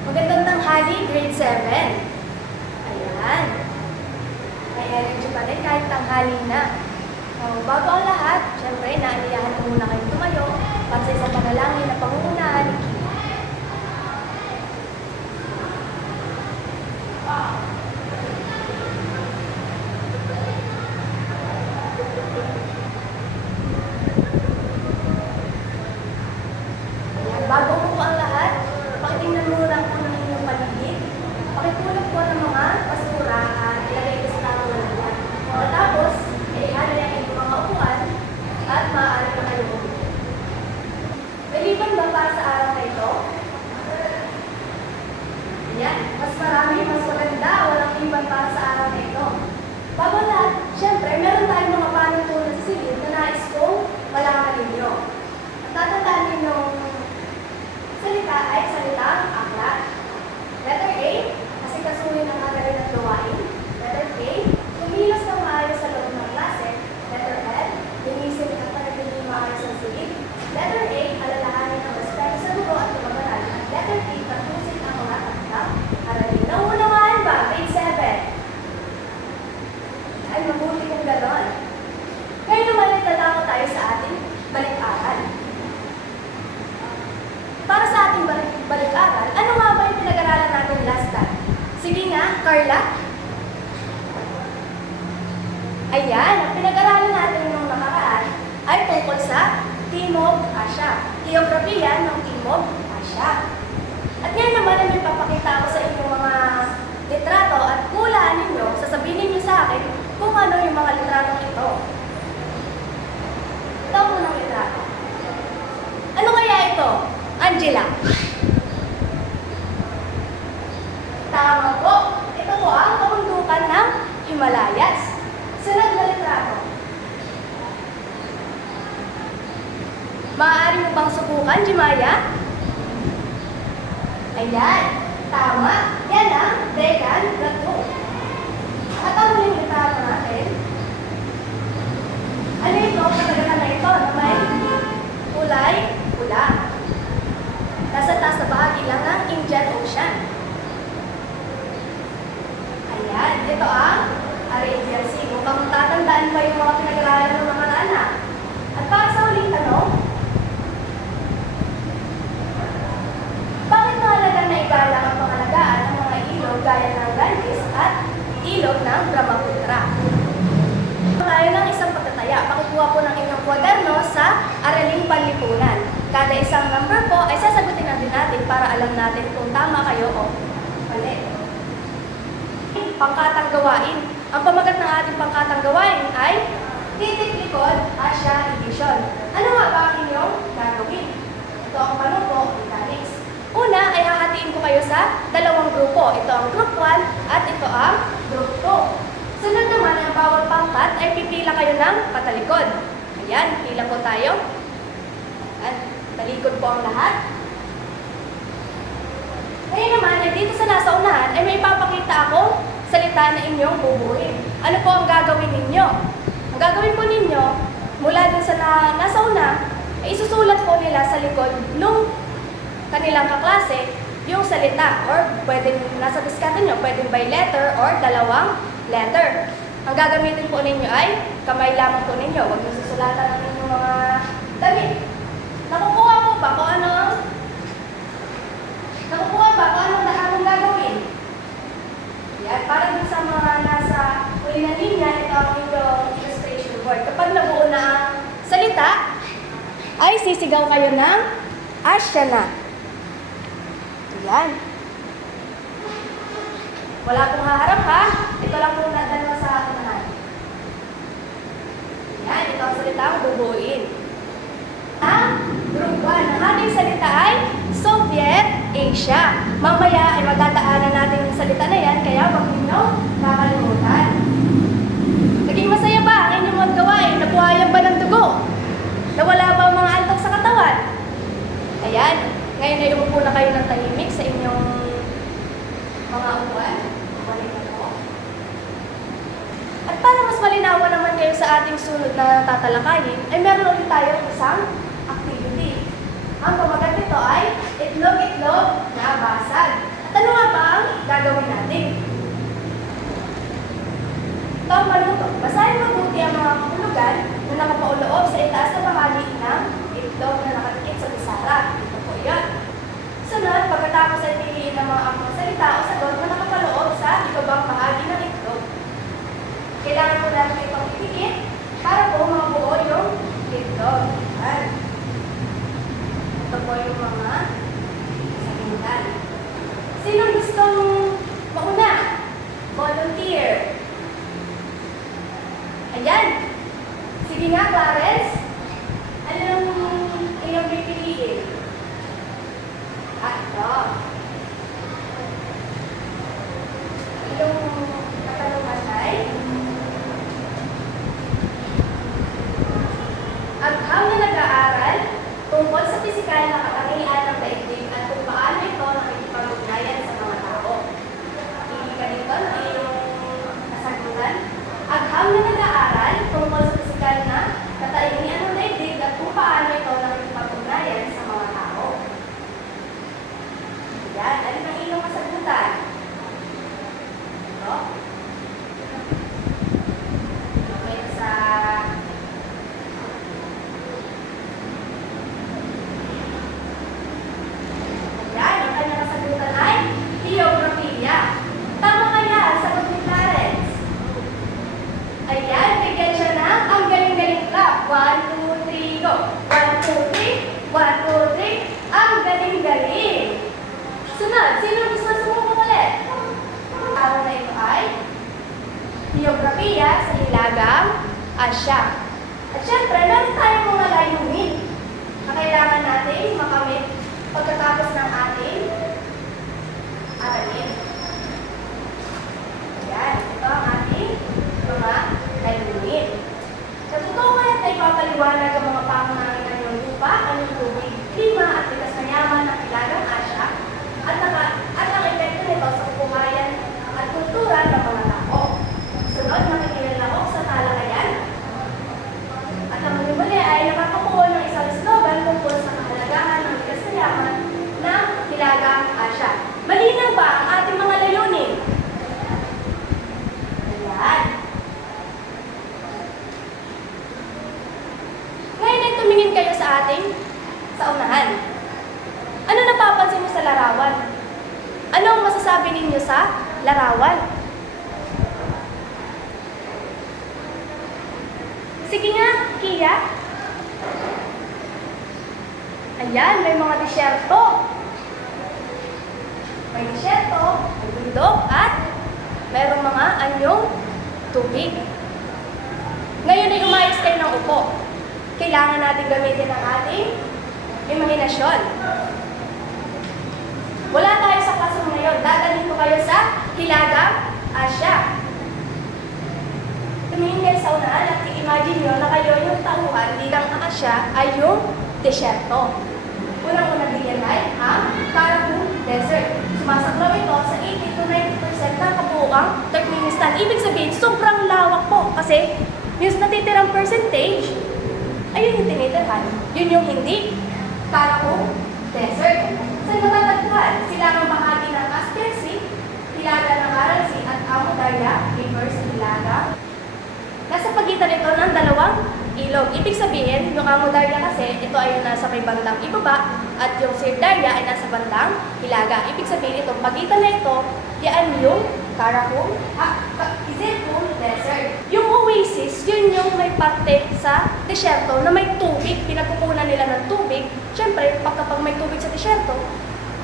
Magandang tanghali, grade 7. Ayan. May energy pa rin kahit tanghali na. Bago ang lahat, syempre, naaliyahan ko muna kayong tumayo para sa isang panalangin na pangungunahan ni Kim. Ayan, bago po ang lahat, pakitingnan muna po ng inyong paligid. Pakitulog po ng mga basura at ilagay ito sa tamang lalagyan. Pagkatapos, ihalo yung inyong mga upuan at maaari na kayo umuwi. Maliban ba para sa araw na ito? Ayan, mas marami, mas maganda, walang iban para sa araw na ito. Bago lahat, syempre, meron tayong mga panuntunan sa silid na nais kong malaman ninyo. Ang tatandaan ninyong salita ay salitang aklat. Letter A, asikasuhin ang magaling ng gawain. Letter K, kumilos ng maayos sa loob ng klase. Letter L, linisin at panatiling maayos ang silid. Letter A, alalahanin ang respeto sa guro at tumagalan. At letter T, patusin ang mga takdang aralin. Naunawaan ba? Grade 7. Ay, mabuti kong gano'n. Ngayon naman, nagtatako tayo sa ating balik-aral. Para sa ating balik-aral, ano nga ba yung pinag-aralan natin last time? Sige nga, Carla. Ayan, ang pinag-aralan natin nung nakaraan ay tungkol sa Timog Asya. Geografiya ng Timog Asya. At ngayon naman ay may papakita ako sa inyong mga litrato at hulaan ninyo, sasabihin ninyo sa akin kung ano yung mga litratong ito. Ito ang unang litrato. Ano kaya ito? Angela. Tama po. Ito po ang kabundukan ng Himalayas. Sunod na litrato. Maaari mo bang subukan, Jimaya? Ayan. Tama. Yan ang Deccan Plateau. At ang huling litrato natin. Ano ito? Katagalan na ito na may kulay pula. Nasa taas na bahagi lang ng Indian Ocean. Ayan, ito ang Arabian Sea. Mukhang tatandaan pa yung mga pinag-aralan ng mga anak. At para sa huling tanong, bakit mahalaga na igalang ang pangalagaan ng mga ilog gaya ng Ganges at ilog ng Brahmaputra? Tayo ng isang pagtataya. Pakikuha po ng inyong kwaderno sa Araling Panlipunan. Kada isang number po ay sasagutin natin para alam natin kung tama kayo o mali. Pangkatang gawain. Ang pamagat ng ating pangkatang gawain ay Titik Likod Asya Edition. Ano nga ba ang inyong gagawin? Ito ang panupo, italics. Una ay hahatiin ko kayo sa dalawang grupo. Ito ang group 1 at ito ang group 2. Sunod naman ang bawat pangkat ay pipila kayo ng patalikod. Ayan, pila po tayo. At talikod po ang lahat. Ngayon naman, ay dito sa nasa unahan, ay may ipapakita akong salita na inyong bubuuin. Ano po ang gagawin ninyo? Ang gagawin po ninyo, mula dun sa nasa una, ay isusulat po nila sa likod nung kanilang kaklase yung salita. Or pwedeng, nasa diskarte nyo, pwedeng by letter or dalawang letter. Ang gagamitin po ninyo ay kamay lamang po ninyo. Huwag nyo susulatan ng inyong mga damit. Nakukuha po ba kung anong anong gagawin? Yan, para dun sa mga nasa huli na linya, ito ang inyong illustration board. Kapag nabuo na ang salita, ay sisigaw kayo ng Asya na. Yan. Wala pong haharap ha. Ito lang po nadala sa unahan. Yan, ito ang salita ang bubuuin. Ang group 1. Ang ating salita ay Soviet Asia. Mamaya ay magdadaanan natin yung salita na yan, kaya huwag ninyo nakalimutan. Naging masaya ba ang inyong mga gawain? Nabuhayan ba ng dugo? Nawala ba ang mga antok sa katawan? Ayan, ngayon ay umupo na kayo ng tahimik sa inyong mga upuan. At para mas malinawan naman kayo sa ating sunod na tatalakayin, ay meron ulit tayo isang activity. Ang pamagat nito ay itlog-itlog na basag. organ na nakapauloob sa itaas na bahagi ng itlog na nakatikit sa bisara. Ito po yun. Sunod, pagkatapos ay piliin ng mga angkong salita o sagot na nakapaloob sa ibabang bahagi ng itlog. Kailangan po natin itong itikit para po mabuo yung itlog. Ayan. Ito po yung mga sabitan. Sino gustong mauna? Volunteer. Ayan. Sige nga, Clarence. Anong iyong pipiliin? Ito. Yung katanungan ay agham na nag-aaral tungkol sa pisikal na katangian ng daigdig at kung paano ito nakikipag-ugnayan sa mga tao. Hindi ka nito na iyong kasagutan. Agham na nag-aaral tungkol sa pisikal na katangian ng daigdig at kung paano ito nakikipag-ugnayan sa mga tao. Yan, alin ang iyong kasagutan? Ito. Okay, sa geografiya. Tama kaya ang sagot ni Clarence? Ayan, bigyan siya ng ang galing-galing clap. 1, 2, 3, go! 1, 2, 3, 1, 2, 3, ang galing-galing! Sunod, sino gusto sumubok ulit? Tama na ito ay geografiya sa Hilagang Asya. At syempre, meron tayong mga layunin na kailangan natin makamit pagkatapos ng ating aralin. Ayan, ito ang ating mga layunin. Sa totoo ngayon ay papaliwanag ang mga pangunahing ng lupa, ang tubig, klima at likas na yaman ng Hilagang Asya at ang epekto nito sa kabuhayan at kultura ng mga tao. Sunod, makikilalahok sa talakayan. At ang muli ay nakakabuo ng isang slogan tungkol sa kahalagahan ng likas na yaman ng Hilagang Asya. Malinaw ba ang ating mga layunin? Ayan. Ngayon ay tumingin kayo sa unahan. Ano napapansin mo sa larawan? Ano ang masasabi ninyo sa larawan? Sige nga, Kia. Ayan, may mga disyerto. May disyerto, may bundok, at mayroong mga anyong tubig. Ngayon ay umayos kayo ng upo. Kailangan natin gamitin ang ating imahinasyon. Wala tayo sa classroom ngayon. Dadalhin ko kayo sa Hilagang Asya. Tumingin kayo sa unahan at i-imagine nyo na kayo yung tauhan bilang ang Asya ay yung desyerto. Unang-unang diyan ay ang Karakum Desert. Sumasaklaw ito sa 80 to 90% ng kabuuang Turkmenistan. Ibig sabihin, sobrang lawak po kasi yung natitirang percentage, ayun yung tinitirhan. Yun yung hindi Karakum Desert. Saan matatagpuan? Silangang bahagi ng Caspian Sea, Hilaga ng Aral Sea at Amu Darya River sa Hilaga. Nasa pagitan ito ng dalawang ilog. Ibig sabihin, yung Amu Darya kasi, ito ay nasa may bandang ibaba at yung Sir Darya ay nasa bandang Hilaga. Ibig sabihin, itong pagitan na ito, yan yung Karakum Desert. Yung oasis, yun yung may parte sa desyerto na may tubig, pinagkukunan nila ng tubig. Siyempre, kapag may tubig sa desyerto,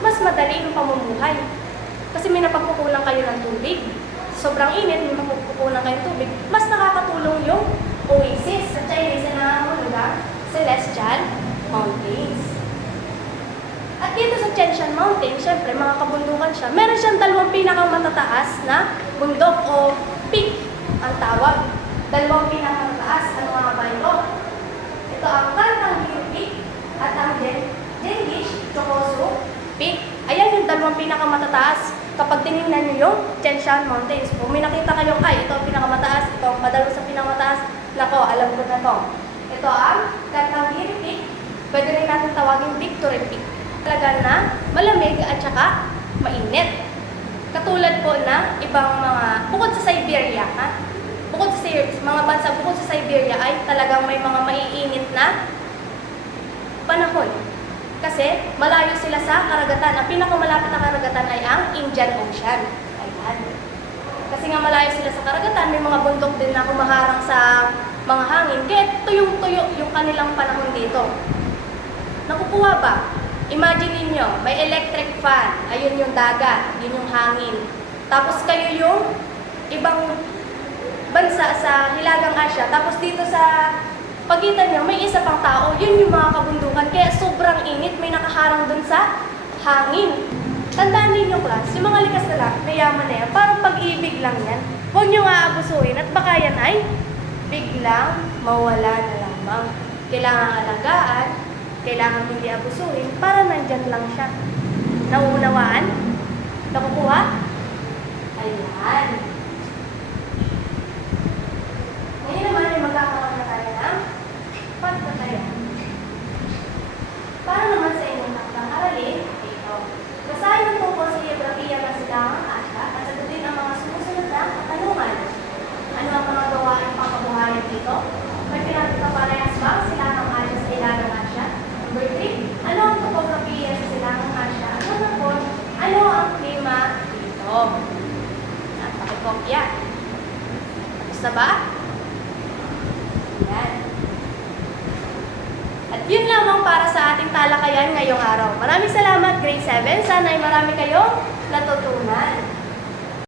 mas madali yung pamumuhay. Kasi may napagkukunan kayo ng tubig. Sobrang init, may napagkukunan kayo ng tubig. Mas nakakatulong yung oasis. Sa Chinese na nangahulugang Celestial Mountains. At dito sa Tianshan Mountain, syempre mga kabundukan siya. Meron siyang dalawang pinakamatataas na bundok o peak ang tawag. Dalawang pinakamataas. Ano mga ba ito? Ito ang Kantangir Peak at ang Jengish Chokosu Peak. Ayan yung dalawang pinakamatataas. Kapag tinignan nyo yung Tianshan Mountains, kung may nakita kayong ito ang pinakamataas, ito ang padalo sa pinakamataas, nako, alam ko na to. Ito ang Kantangir Peak. Pwede rin natin tawagin Victory Peak. Talaga na malamig at saka mainit. Katulad po ng ibang mga, bukod sa Siberia, bukod sa mga bansa bukod sa Siberia ay talagang may mga maiinit na panahon. Kasi malayo sila sa karagatan. Ang pinakamalapit na karagatan ay ang Indian Ocean. Ayan. Kasi nga malayo sila sa karagatan, may mga bundok din na humaharang sa mga hangin. Kaya tuyong-tuyo yung kanilang panahon dito. Nakukuha ba? Imagine niyo, may electric fan. Ayun yung dagat, yun yung hangin. Tapos kayo yung ibang bansa sa Hilagang Asya. Tapos dito sa pagitan nyo, may isa pang tao. Yun yung mga kabundukan. Kaya sobrang init, may nakaharang dun sa hangin. Tandaan ninyo, class, yung mga likas na lang, mayaman na yan, parang pag-ibig lang yan. Huwag nyo nga abusuhin at baka yan ay biglang mawala na lamang. Kailangan alagaan, kailangan hindi abusuhin para nandyan lang siya. Nauunawaan? Nakukuha? Ayan. Ngayon naman ay magkakaroon na tayo ng pagtatayan. Para naman sa inyong takdang aralin, ito. Basahin mo po sa Geografiya ng Silangang Asya at sagutin ang mga sumusunod na katanungan. Ano ang mga gawaing pangkabuhayan dito? May pinagkaparehas ba ang Silangang Asya sa Hilagang Asya? Number 3, ano ang topografiya sa Silangang Asya? At number 4, ano ang klima dito? Napakikopya. Tapos na ba? Yan. At yun lamang para sa ating talakayan ngayong araw. Maraming salamat, Grade 7. Sana ay marami kayong natutunan.